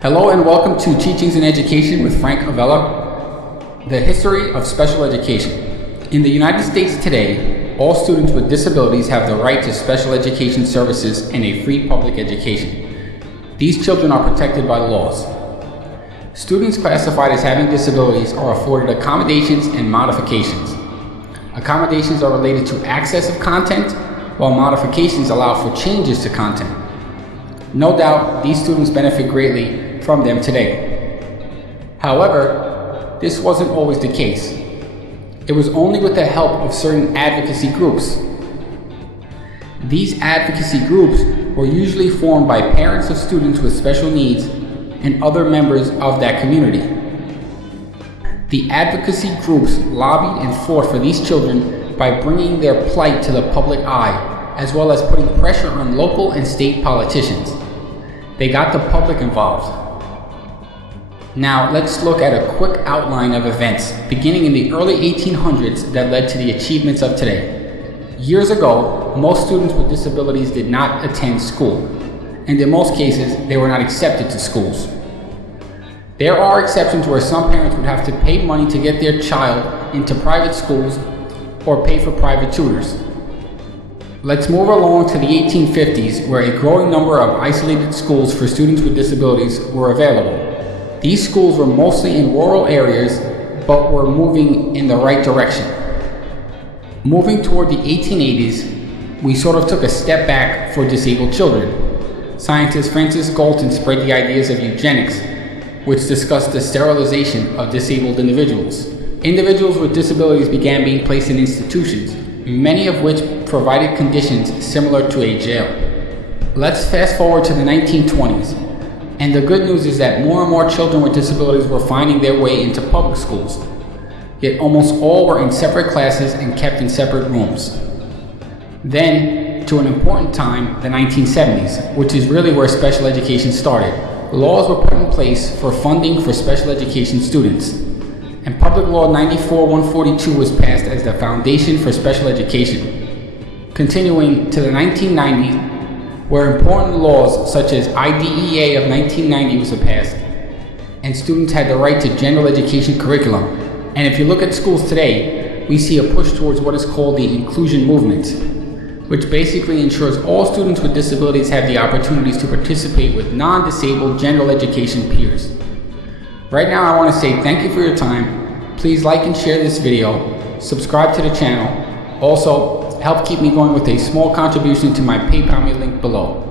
Hello and welcome to Teachings in Education with Frank Avella, the history of special education. In the United States today, all students with disabilities have the right to special education services and a free public education. These children are protected by laws. Students classified as having disabilities are afforded accommodations and modifications. Accommodations are related to access of content, while modifications allow for changes to content. No doubt, these students benefit greatly from them today. However, this wasn't always the case. It was only with the help of certain advocacy groups. These advocacy groups were usually formed by parents of students with special needs and other members of that community. The advocacy groups lobbied and fought for these children by bringing their plight to the public eye, as well as putting pressure on local and state politicians. They got the public involved. Now let's look at a quick outline of events beginning in the early 1800s that led to the achievements of today. Years ago, most students with disabilities did not attend school, and in most cases, they were not accepted to schools. There are exceptions where some parents would have to pay money to get their child into private schools or pay for private tutors. Let's move along to the 1850s, where a growing number of isolated schools for students with disabilities were available. These schools were mostly in rural areas, but were moving in the right direction. Moving toward the 1880s, we sort of took a step back for disabled children. Scientist Francis Galton spread the ideas of eugenics, which discussed the sterilization of disabled individuals. Individuals with disabilities began being placed in institutions, many of which provided conditions similar to a jail. Let's fast forward to the 1920s. And the good news is that more and more children with disabilities were finding their way into public schools. Yet almost all were in separate classes and kept in separate rooms. Then, to an important time, the 1970s, which is really where special education started. Laws were put in place for funding for special education students. And Public Law 94-142 was passed as the foundation for special education. Continuing to the 1990s, where important laws such as IDEA of 1990 was passed, and students had the right to general education curriculum. And if you look at schools today, we see a push towards what is called the inclusion movement, which basically ensures all students with disabilities have the opportunities to participate with non-disabled general education peers. Right now, I want to say thank you for your time. Please like and share this video, subscribe to the channel. Also, help keep me going with a small contribution to my PayPal me link below.